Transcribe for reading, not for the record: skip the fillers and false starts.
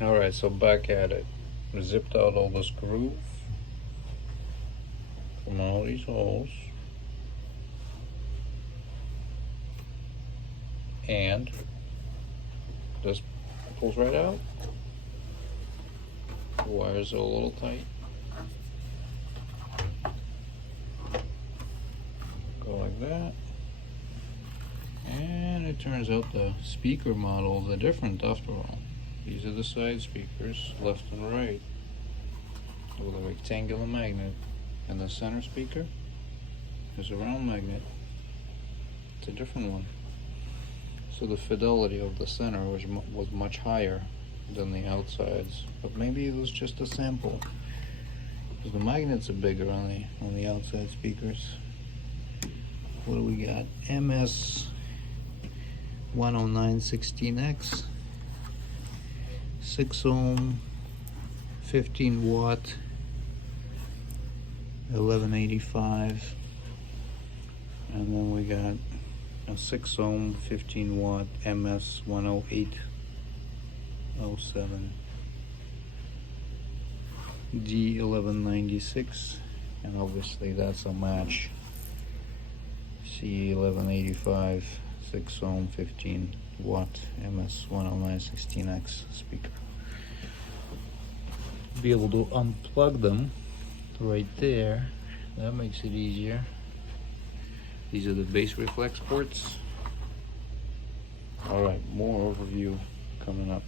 Alright, so back at it. We zipped out all this groove from all these holes. And this pulls right out. The wires are a little tight. Go like that. And it turns out the speaker models are different after all. These are the side speakers, left and right, with a rectangular magnet. And the center speaker is a round magnet. It's a different one. So the fidelity of the center was much higher than the outsides. But maybe it was just a sample, because the magnets are bigger on the outside speakers. What do we got? MS 10916X, 6 ohm, 15 watt, 1185, and then we got a 6 ohm, 15 watt MS 10807, D1196, and obviously that's a match. C1185, 6 ohm, 15 watt MS 10916X speaker. Be able to unplug them right there. That makes it easier. These are the bass reflex ports. Alright, more overview coming up.